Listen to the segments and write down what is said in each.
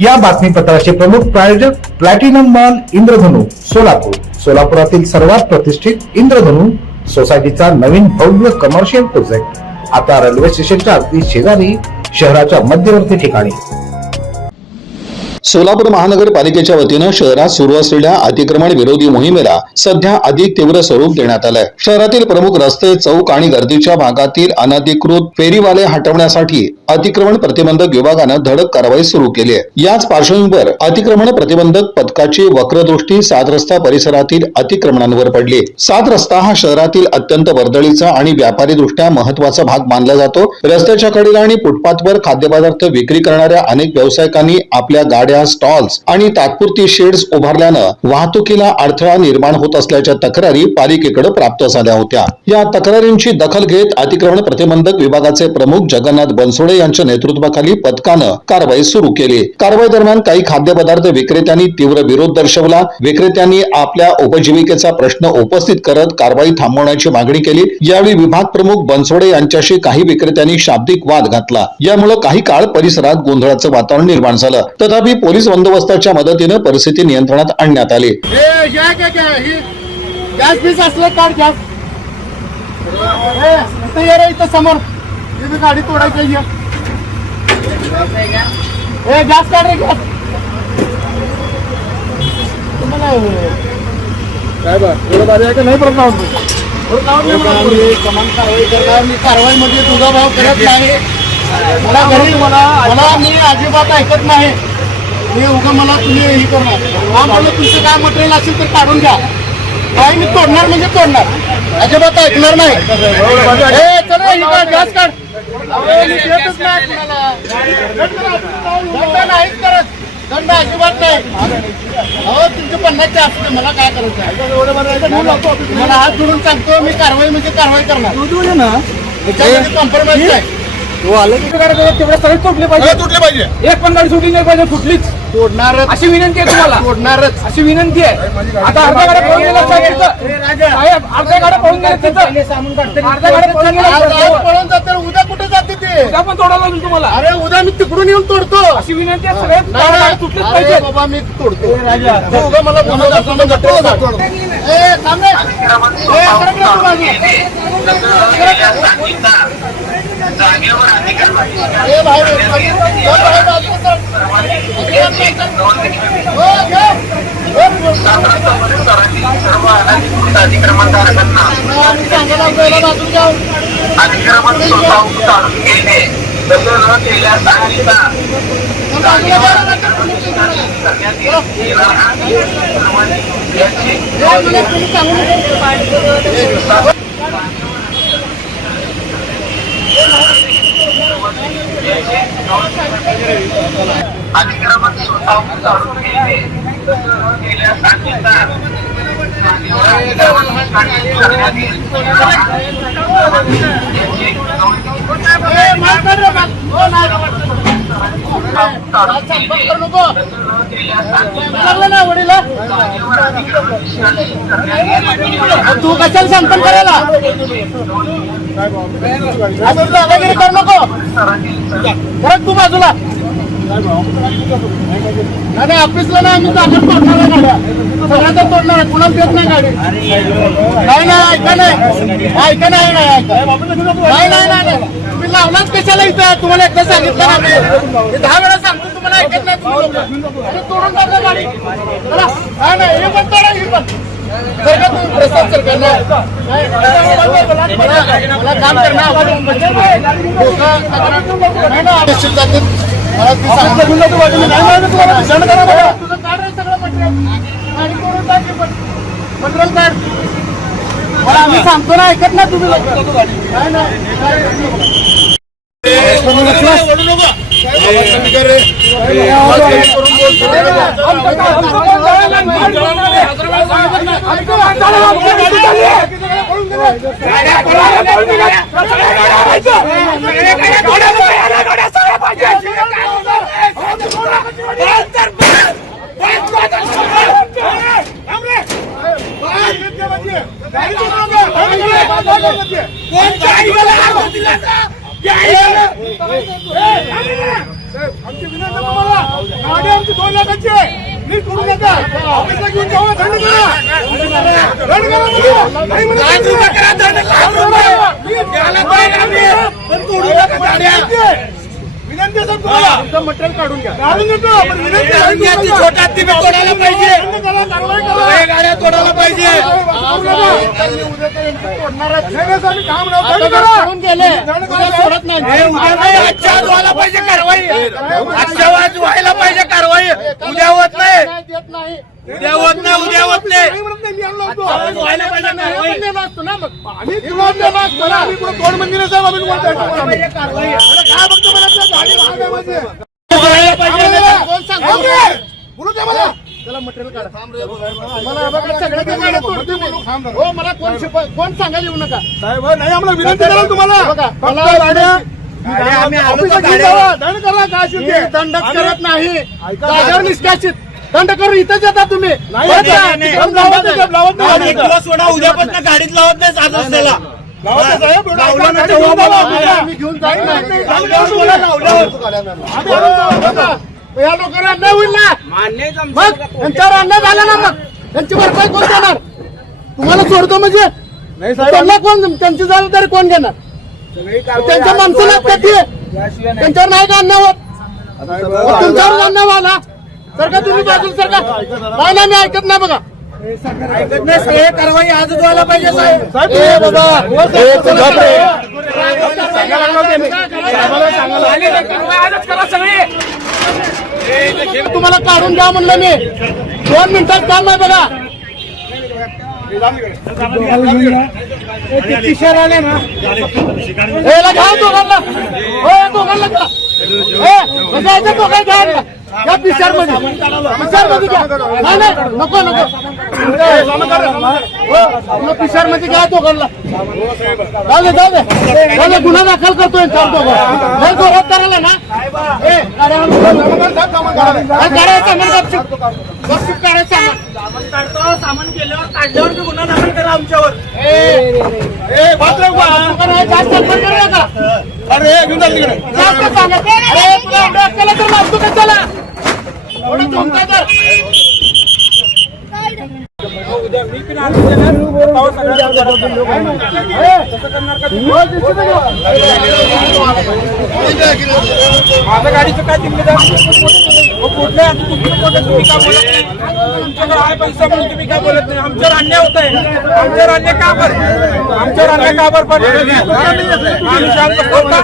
या बातमीपत्राचे प्रमुख प्रायोजक प्लॅटिनम मॉल इंद्रधनु सोलापूर. सोलापुरातील सर्वात प्रतिष्ठित इंद्रधनु सोसायटीचा नवीन भव्य कमर्शियल प्रोजेक्ट आता रेल्वे स्टेशनच्या अगदी शेजारी शहराच्या मध्यवर्ती ठिकाणी. सोलापूर महानगरपालिकेच्या वतीनं शहरात सुरू असलेल्या अतिक्रमण विरोधी मोहिमेला सध्या अधिक तीव्र स्वरूप देण्यात आलंय. शहरातील प्रमुख रस्ते, चौक आणि गर्दीच्या भागातील अनधिकृत फेरीवाले हटवण्यासाठी अतिक्रमण प्रतिबंधक विभागानं धडक कारवाई सुरू केली आहे. याच पार्श्वभूमीवर अतिक्रमण प्रतिबंधक पथकाची वक्रदृष्टी सात रस्ता परिसरातील अतिक्रमणांवर पडली. सात रस्ता हा शहरातील अत्यंत वर्दळीचा आणि व्यापारीदृष्ट्या महत्वाचा भाग मानला जातो. रस्त्याच्या कडेला आणि फुटपाथवर खाद्यपदार्थ विक्री करणाऱ्या अनेक व्यावसायिकांनी आपल्या गाड्या, स्टॉल्स आणि तात्पुरती शेड्स उभारल्यानं वाहतुकीला अडथळा निर्माण होत असल्याच्या तक्रारी पालिकेकडे प्राप्त झाल्या होत्या. या तक्रारींची दखल घेत अतिक्रमण प्रतिबंधक विभागाचे प्रमुख जगन्नाथ बनसोडे यांच्या नेतृत्वाखाली पथकानं कारवाई सुरू केली. कारवाई दरम्यान काही खाद्यपदार्थ विक्रेत्यांनी तीव्र विरोध दर्शवला. विक्रेत्यांनी आपल्या उपजीविकेचा प्रश्न उपस्थित करत कारवाई थांबवण्याची मागणी केली. यावेळी विभाग प्रमुख बनसोडे यांच्याशी काही विक्रेत्यांनी शाब्दिक वाद घातला. यामुळे काही काळ परिसरात गोंधळाचं वातावरण निर्माण झालं. तथापि पोलीस बंदोबस्ताच्या मदतीने परिस्थिती नियंत्रणात आणण्यात आली. समोर गाडी तोडायची गॅस काढ रे गॅस. तुम्हाला काय बरोबर आहे का नाही? समान कारवाई करणार मी. कारवाईमध्ये तुझा भाव करत नाही. मला घरी मला मी अजिबात ऐकत नाही. मी उगा मला तुम्ही हे करणार. मला तुमचं काय मटेरियल असेल तर काढून घ्या. काय मी तोडणार म्हणजे तोडणार. अजिबात ऐकणार नाही. गॅस काढ. दंड नाहीच करत. दंड अजिबात नाही. हो तुमचे 50 असते. मला काय करायचं? मला हात जोडून सांगतो मी. कारवाई म्हणजे कारवाई करणार. त्याच्यामध्ये कॉम्प्रोमाइज नाही. तेवढं सगळे तुटले पाहिजे. एक पण गाडी सुटली नाही पाहिजे. कुठलीच तोडणार अशी विनंती आहे तुम्हाला. तोडणारच अशी विनंती आहे. आता अर्ध्या गाड्या पळून गेल्या साहेब. अर्ध्या गाड्या पळून गेल्या तिथं. अर्ध्या गाड्या पळून गेल्या. पळून जाते. उद्या कुठे जाते ते? उद्या पण तोडायला लागेल तुम्हाला. अरे उद्या मी तिकडून येऊन तोडतो अशी विनंती आहे. सगळ्यात तुटलीच पाहिजे. बाबा मी तोडतो. मला अतिक्रमणधारकांना अतिक्रमण स्वतःहून काढून घेणे, तसं न केल्यास अतिक्रमण स्वतःहून काढून घेणे, तसं न केल्यास तू कशाला संपन्न करायला दादागिरी करू नको. परत तू बाजूला नाही. ऑफिसला ना आम्ही जागेत तोडणार आहे गाड्या. सगळ्यांचा तोडणार आहे. कुणाला देत नाही गाडी. नाही ऐका नाही. ऐका नाही. नाही तुम्ही लावलाच कशाला इथं? तुम्हाला एकदा सांगितलं ना मी. 10 वेळा सांगतो तुम्हाला. ऐकत नाही तुम्ही. तोडून टाकलं गाडी. नाही हे पण तोडा. हे पण सर का तुम्ही प्रस्ताव सर करणार मला काम करणार. मला आम्ही सांगतो ना. ऐकत ना तुम्ही. आमची विनंती गाडी आमची 2 लाखाची आहे. नीट करू नका. ऑफिसला घेऊन जावा. दंड करा. दंड करा मला. नाही म्हणत नाही. याला पाहिजे आम्ही. पण तोडू नका गाड्या. विनंती आहे साहेब तुम्हाला. तुमचं मटेरियल काढून घ्या. काढून घेतो. पण विनंती आहे. छोटा ती तोडायला पाहिजे. कारवाई करा. गाड्या तोडायला पाहिजे. सोडत नाही. आजच्या व्हायला पाहिजे कारवाई. आजच्या व्हायला पाहिजे कारवाई. उद्या होत नाही. उद्या होत नाही. उद्या होत नाही. व्हायला पाहिजे कारवाई. आम्ही तुला देणार असतो ना. आम्ही पुढे 2 महिने साहेब आम्ही काय बघतो मला बोलू द्या मला. त्याला मटेरियल काढा. मला बघा सगळ्या गाड्या तोडते मी. हो मला कोण सांगायला येऊ नका साहेब. नाही आम्हाला विनंती करा तुम्हाला. बघा मला गाड्या दंड करा. काय असेल ते दंडच करत नाही. जागेवर निष्कासित दंड करून इथंच येता तुम्ही. सोडा उद्यापासून गाडीत लावत नाही. सात रस्त्याला घेऊन जाईल. या लोकांना अन्याय होईल ना. मग त्यांच्यावर अन्याय झाला ना. मग त्यांची भरपाई कोण देणार. तुम्हाला सोडतो म्हणजे त्यांना कोण. त्यांची जबाबदारी कोण घेणार. त्यांच्या माणसं लागतात ते. त्यांच्यावर नाही का अन्याय होत. तुमच्यावर अन्याय व्हायला सर का तुम्ही बाजूला सर का. नाही मी ऐकत नाही. बघा ऐकत नाही. सगळे कारवाई आजच व्हायला पाहिजे साहेब. तुम्हाला काढून द्या म्हणलं मी. 2 मिनिटात काम आहे. बघा किशोर आले ना. घ्या दोघांना. हो दोघांना घ्या. जायचं दोघांना घ्या. या पिशर मध्ये घ्या. नाही नाही नको नको. पिशर मध्ये घ्या दोघांना. जाऊ दे जाऊ दे. जाऊ दे. गुन्हा दाखल करतोय चार दोघं. नाही जोरात करायला ना. सामान केल्यावर काढल्यावर गुन्हा दाखल करा आमच्यावर. जास्त करू नका. अरे घेऊन जा तिकडे. जास्त सांगत. अरे तुला अभ्यास केला तर मागतो कशाला. एवढं जमतंय तर. माझ्या गाडीचं काय जिम्मेदार कुठल्या तुम्ही का बोलत नाही. तुमच्याकडे आहे पैसा म्हणून तुम्ही काय बोलत नाही. आमच्यावर अन्याय होत आहे. आमच्यावर अन्याय का बरं. आमच्यावर अन्याय का बरं पडले. आम्ही शांत असतो का.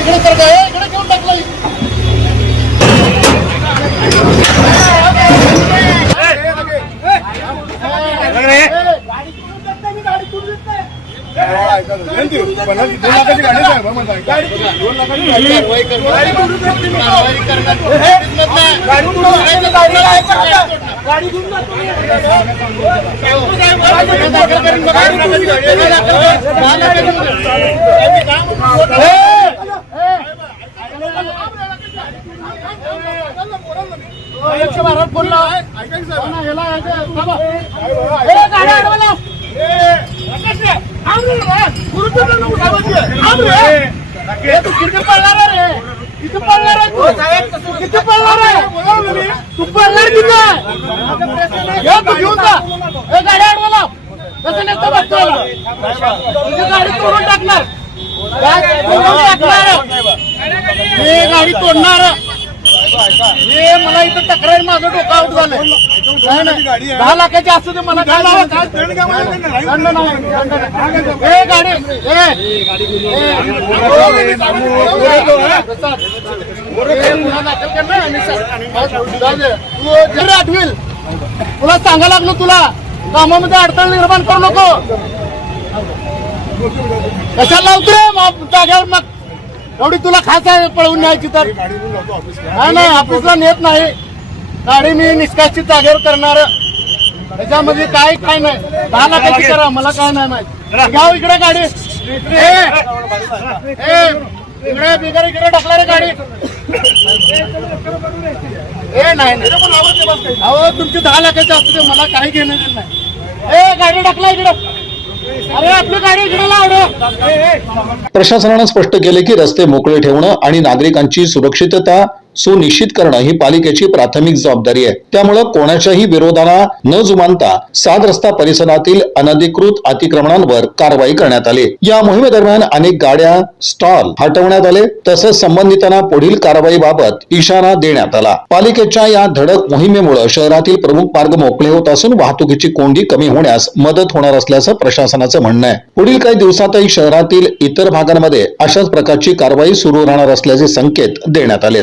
इकडे कर काय. इकडे घेऊन टाकलं. किती पडणार रे. किती पडणार आहे तू. किती पडणार आहे. तू पडणार किती. तू घेऊन जा. गाडी अडवला कसं नेतो बघतो. तुझी गाडी तोडून टाकणार. गाडी तोडणार. गाडी तोडणार. हे मला इथं तक्रार माझं डोकं आउट झालंय नाही, नाही. 10 लाखाची असू दे मला काय दंड नाही. दंड नाही. ए, गाडी गुन्हा दाखल करणार आणि तू आठवील तुला सांगा लागलो तुला कामामध्ये अडचण निर्माण करू नको कशाला लावतोय जाग्यावर मग एवढी तुला खास आहे पळवून न्यायची तर नाही ऑफिसला नेत नाही गाडी मी निष्कासित जागेवर करणार त्याच्यामध्ये काय काय नाही 10 लाखाची करा मला काय नाही माहिती घ्याव इकडे गाडी इकडे बिगर इकडे ढकला रे गाडी नाही अहो तुमची 10 लाखाची असू दे मला काही घेणं देणं नाही गाडी ढकला इकडे अरे आपली गाडी इकडे लावडो प्रशासनानं स्पष्ट केले की रस्ते मोकळे ठेवणं आणि नागरिकांची सुरक्षितता सुनिश्चित करणं ही पालिकेची प्राथमिक जबाबदारी आहे. त्यामुळे कोणाच्याही विरोधाला न जुमानता 7 रस्ता परिसरातील अनधिकृत अतिक्रमणांवर कारवाई करण्यात आली. या मोहिमेदरम्यान अनेक गाड्या स्टॉल हटवण्यात आले तसंच संबंधितांना पुढील कारवाईबाबत इशारा देण्यात आला. पालिकेच्या या धडक मोहिमेमुळे शहरातील प्रमुख मार्ग मोकळे होत असून वाहतुकीची कोंडी कमी होण्यास मदत होणार असल्याचं प्रशासनाचं म्हणणं आहे. पुढील काही दिवसातही शहरातील इतर भागांमध्ये अशाच प्रकारची कारवाई सुरू राहणार असल्याचे संकेत देण्यात आले.